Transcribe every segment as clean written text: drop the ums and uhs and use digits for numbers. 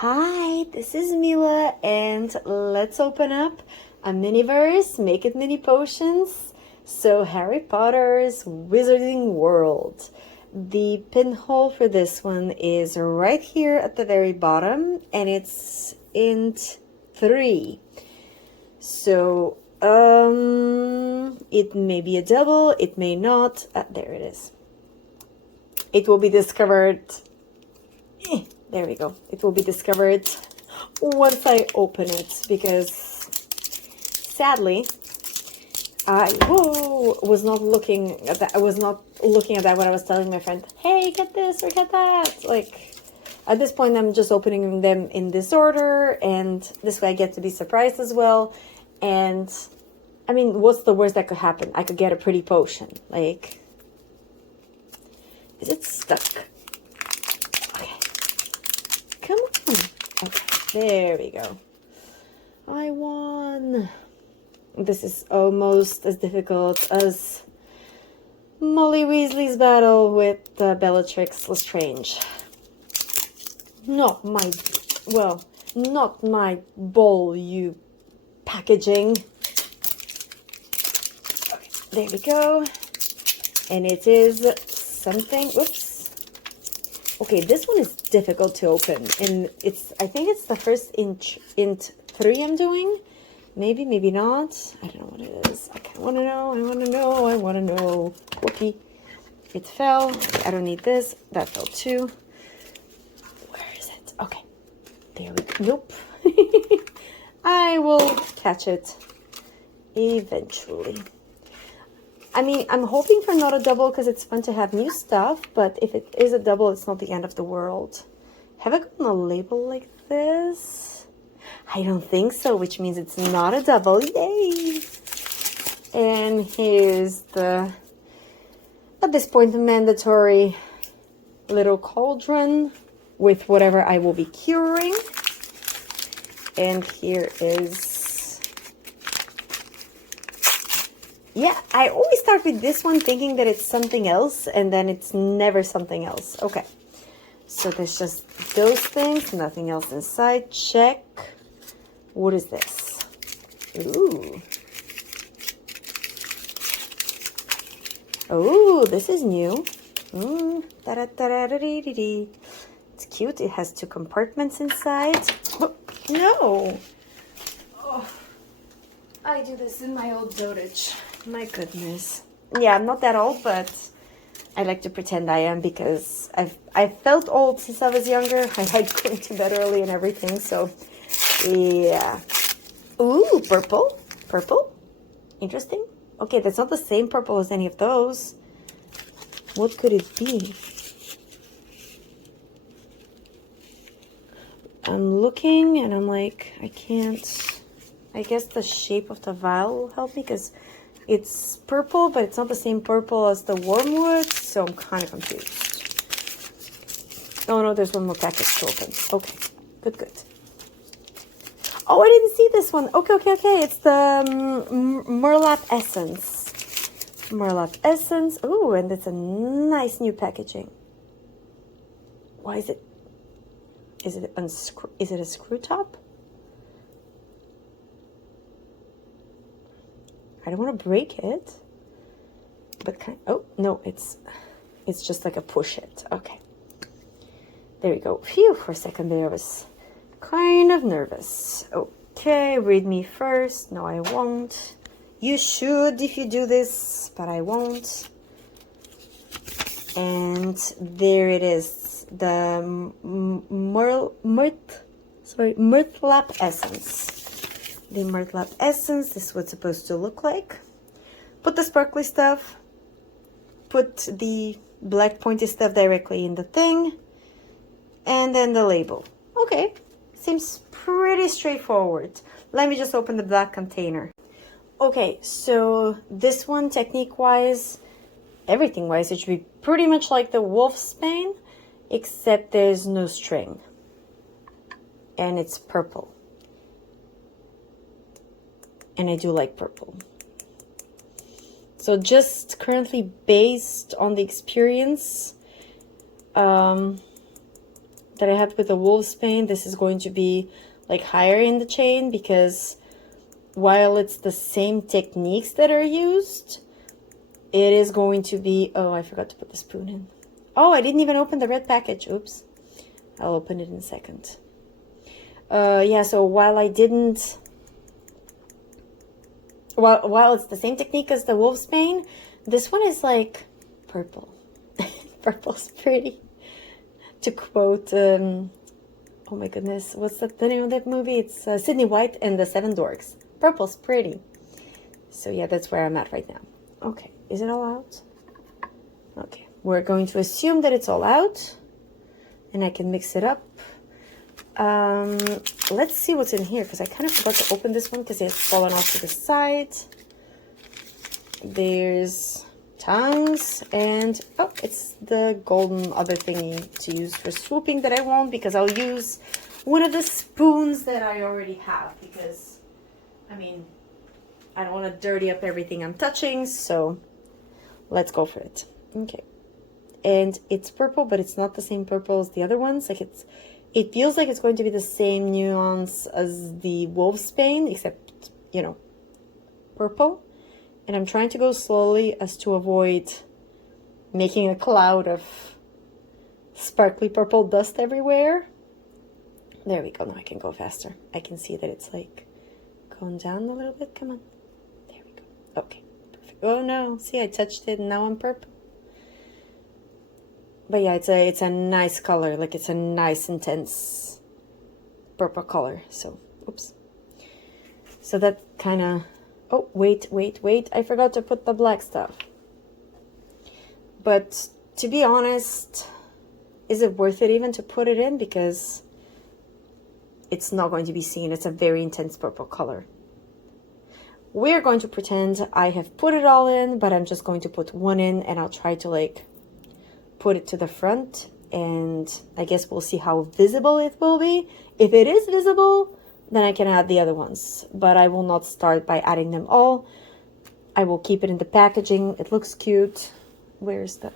Hi, this is Mila, and let's open up a Miniverse, Make It Mini Potions. So Harry Potter's Wizarding World. The pinhole for this one is right here at the very bottom, and it's int 3. So, it may be a double, it may not. There it is. It will be discovered. There we go. It will be discovered once I open it, because sadly I was not looking at that. I was not looking at that when I was telling my friend, hey, get this or get that. Like, at this point, I'm just opening them in this order, and this way I get to be surprised as well. And I mean, what's the worst that could happen? I could get a pretty potion. Like, is it stuck? Okay. Come on. Okay, there we go. I won. This is almost as difficult as Molly Weasley's battle with Bellatrix Lestrange. Not my bowl, you packaging. Okay, there we go. And it is something, whoops. Okay, this one is difficult to open, and I think it's the first int 3 I'm doing. Maybe, maybe not. I don't know what it is. I want to know. I want to know. I want to know. Whoopee. It fell. I don't need this. That fell too. Where is it? Okay. There we go. Nope. I will catch it eventually. I mean, I'm hoping for not a double because it's fun to have new stuff. But if it is a double, it's not the end of the world. Have I gotten a label like this? I don't think so, which means it's not a double. Yay! And here's the, at this point, the mandatory little cauldron with whatever I will be curing. And here is, yeah, I always start with this one thinking that it's something else, and then it's never something else. Okay, so there's just those things, nothing else inside. Check. What is this? Ooh. Oh, this is new. It's cute. It has 2 compartments inside. Oh, no. Oh, I do this in my old dotage. My goodness. Yeah, I'm not that old, but I like to pretend I am because I've felt old since I was younger. I like going to bed early and everything, so yeah. Ooh, purple. Purple. Interesting. Okay, that's not the same purple as any of those. What could it be? I'm looking and I'm like, I can't. I guess the shape of the vial will help me because it's purple, but it's not the same purple as the wormwood, so I'm kind of confused. Oh no, there's one more package to open. Okay, good, good. Oh, I didn't see this one. Okay. It's the MURTLAP Essence. MURTLAP Essence. Ooh, and it's a nice new packaging. Why is it? Is it a screw top? I don't want to break it. But oh no, it's just like a push it. Okay. There we go. Phew, for a second there I was kind of nervous. Okay, read me first. No, I won't. You should if you do this, but I won't. And there it is. The MURTLAP Essence. The MURTLAP Essence. This is what it's supposed to look like. Put the sparkly stuff. Put the black pointy stuff directly in the thing. And then the label. Okay. Seems pretty straightforward. Let me just open the black container. Okay, so this one, technique-wise, everything-wise, it should be pretty much like the Wolfsbane, except there's no string. And it's purple. And I do like purple. So just currently based on the experience, that I had with the wolf's bane, this is going to be like higher in the chain, because while it's the same techniques that are used, it is going to be, oh, I forgot to put the spoon in. Oh, I didn't even open the red package. Oops. I'll open it in a second. Yeah, so while I didn't, while it's the same technique as the wolf's bane, this one is like purple. Purple's pretty. To quote, oh my goodness, what's the name of that movie? It's Sydney White and the Seven Dorks. Purple's pretty. So yeah, that's where I'm at right now. Okay, is it all out? Okay, we're going to assume that it's all out, and I can mix it up. Let's see what's in here, because I kind of forgot to open this one because it's fallen off to the side. There's tongues, and oh, it's the golden other thingy to use for swooping that I won't, because I'll use one of the spoons that I already have, because I mean, I don't want to dirty up everything I'm touching, so let's go for it. Okay, and it's purple, but it's not the same purple as the other ones. Like it feels like it's going to be the same nuance as the wolf's bane, except, you know, purple. And I'm trying to go slowly as to avoid making a cloud of sparkly purple dust everywhere. There we go. Now I can go faster. I can see that it's like going down a little bit. Come on. There we go. Okay. Perfect. Oh no. See, I touched it and now I'm purple. But yeah, it's a nice color. Like, it's a nice, intense purple color. So, oops. So that kind of... Oh, wait. I forgot to put the black stuff. But to be honest, is it worth it even to put it in? Because it's not going to be seen. It's a very intense purple color. We're going to pretend I have put it all in, but I'm just going to put one in, and I'll try to like put it to the front, and I guess we'll see how visible it will be. If it is visible, then I can add the other ones, but I will not start by adding them all. I will keep it in the packaging. It looks cute. Where's the...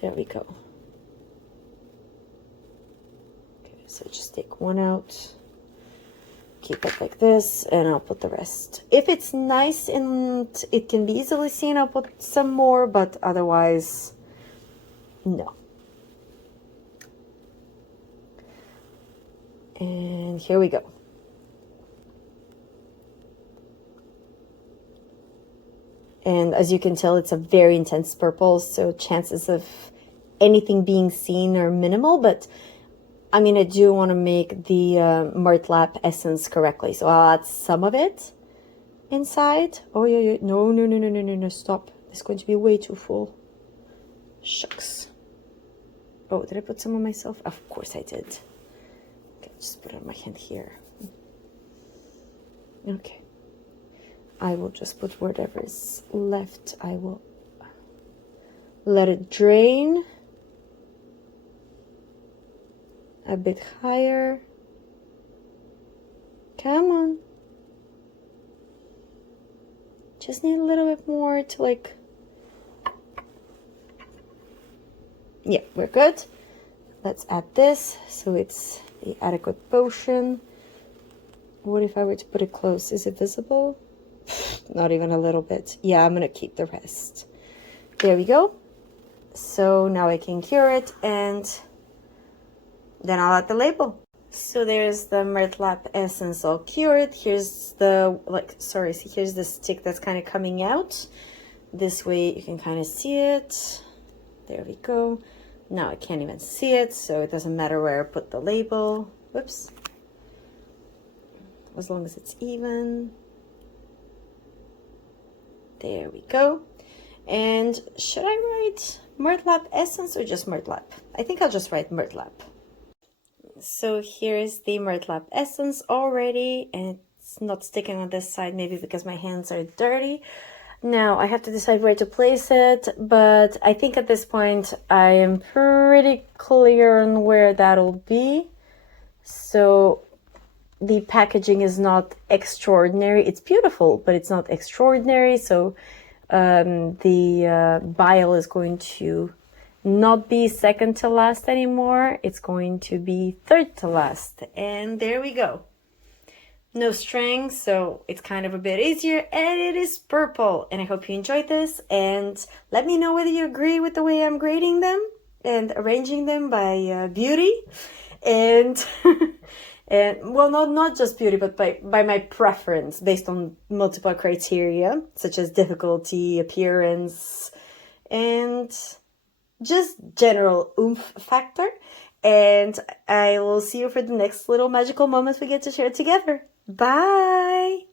There we go. Okay, so just take one out. Keep it like this, and I'll put the rest. If it's nice and it can be easily seen, I'll put some more, but otherwise, no. And here we go. And as you can tell, it's a very intense purple, so chances of anything being seen are minimal, but I mean, I do want to make the MURTLAP essence correctly, so I'll add some of it inside. Oh, yeah. No, stop. It's going to be way too full. Shucks. Oh, did I put some on myself? Of course I did. Okay, just put it on my hand here. Okay. I will just put whatever is left. I will let it drain. A bit higher. Come on. Just need a little bit more to like... Yeah, we're good. Let's add this so it's the adequate potion. What if I were to put it close? Is it visible? Not even a little bit. Yeah, I'm gonna keep the rest. There we go. So now I can cure it, and then I'll add the label. So there's the MURTLAP essence all cured. Here's the, here's the stick that's kind of coming out. This way you can kind of see it. There we go. Now I can't even see it, so it doesn't matter where I put the label. Whoops. As long as it's even. There we go. And should I write MURTLAP essence or just MURTLAP? I think I'll just write MURTLAP. So here's the MURTLAP essence already, and it's not sticking on this side, maybe because my hands are dirty. Now I have to decide where to place it, but I think at this point I am pretty clear on where that'll be. So the packaging is not extraordinary. It's beautiful, but it's not extraordinary. So the vial is going to not be second to last anymore. It's going to be third to last. And there we go. No strings, so it's kind of a bit easier, and it is purple. And I hope you enjoyed this, and let me know whether you agree with the way I'm grading them and arranging them by beauty, and and well, not just beauty, but by my preference based on multiple criteria such as difficulty, appearance, and just general oomph factor. And I will see you for the next little magical moments we get to share together. Bye!